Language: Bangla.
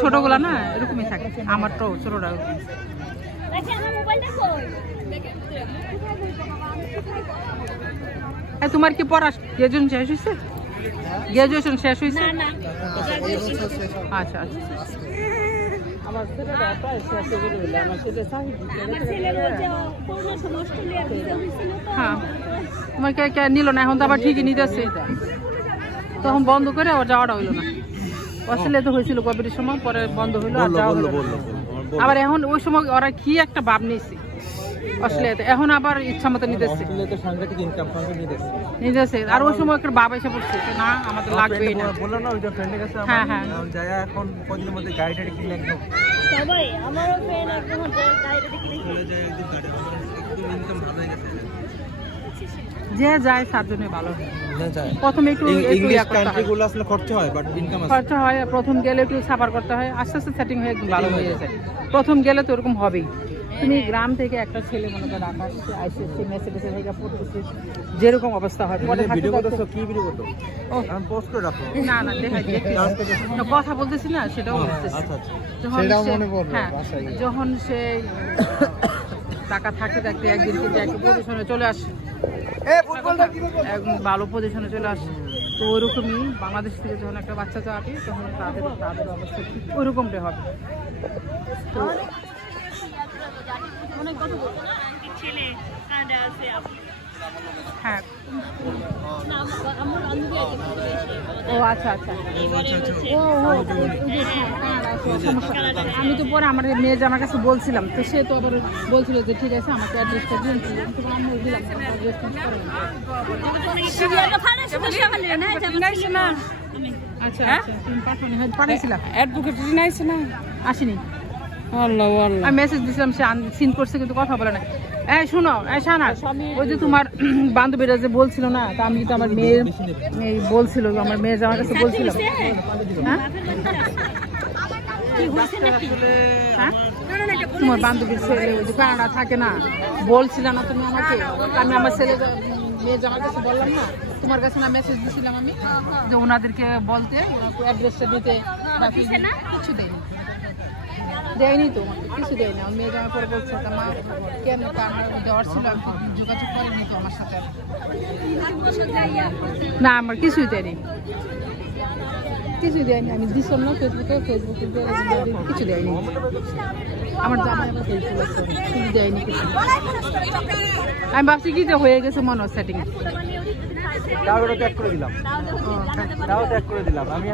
ছোটগুলা না এরকমই থাকে আমার তো ছোটরা তোমার কি পড়া গ্রাজুয়েশন শেষ হয়েছে গ্রাজুয়েশন শেষ হয়েছে আচ্ছা আচ্ছা হ্যাঁ তোমার নিল না এখন তো আবার ঠিকই নিতেছে তখন বন্ধ করে আবার যাওয়াটা হইলো না অস্ট্রেলিয়া তো হয়েছিল কোভিডের সময় পরে বন্ধ হইলো আর যাওয়া হলো আবার এখন ওই সময় ওরা কি একটা ভাব নিয়েছে অস্ট্রেলিয়াতে এখন আবার ইচ্ছা মতো নিতেছে নিতেছে আর ওই সময় একটা ভাব এসে পড়ছে না আমাদের লাগবেই না হ্যাঁ হ্যাঁ এখন কদিনের মধ্যে গাড়ি কিনে একদম যে যায় তার জন্য ভালো প্রথমে একটু খরচা হয় প্রথম গেলে একটু সাফার করতে হয় আস্তে আস্তে সেটিং হয়ে একদম ভালো হয়ে যায় প্রথম গেলে তো এরকম হবেই তুমি গ্রাম থেকে একটা ছেলে মনে করো ঢাকা আসছে আইসিএসসি মেসেজে থেকে পড়তেছে যেরকম অবস্থা হয় পরে না না দেখাই কথা বলতেছি না সেটাও যখন সে টাকা থাকতে থাকতে একদিন কিন্তু একটা পজিশনে চলে আসে একদম ভালো পজিশনে চলে আসে তো ওইরকমই বাংলাদেশ থেকে যখন একটা বাচ্চা যাবে তখন তাদের অবস্থা ঠিক ওইরকমটাই হবে তো হ্যাঁ ও আচ্ছা আচ্ছা আমি তো পরে আমার মেয়ে যে আমার কাছে বলছিলাম তো সে তো আবার বলছিল যে ঠিক আছে আমাকে অ্যাড্রেসটা দিয়েছি আচ্ছা পাঠাইছিলাম অ্যাডভোকেট না আসেনি আমি মেসেজ দিয়েছিলাম সে সিন করছে কিন্তু কথা বলে না এই শোনো শাহনাজ ওই যে তোমার বান্ধবীরা যে বলছিল না তা আমি তো আমার মেয়ে বলছিল আমার মেয়ে আমার কাছে বলছিলাম হ্যাঁ তোমার বান্ধবীর ছেলে ওই যে কানাডা থাকে না বলছিল না তুমি আমাকে আমি আমার ছেলে মেয়ে আমার কাছে বললাম না তোমার কাছে না মেসেজ দিয়েছিলাম আমি যে ওনাদেরকে বলতে অ্যাড্রেসটা দিতে কিছু দেয়নি দেয়নি তো কিছু দেয়নি আমার মেয়ে জামার পরে বলছে মা কেন দেওয়ার ছিল আমি যোগাযোগ করিনি তো আমার সাথে না আমার কিছুই দেয়নি আমি দিছিলাম না ফেসবুকে কিছু দেয়নি আমার জামাই আবার ফেসবুক কিছু দেয়নি কিছু আমি ভাবছি কি যে হয়ে গেছে মনে হয় সেটিং করে দিলাম আমি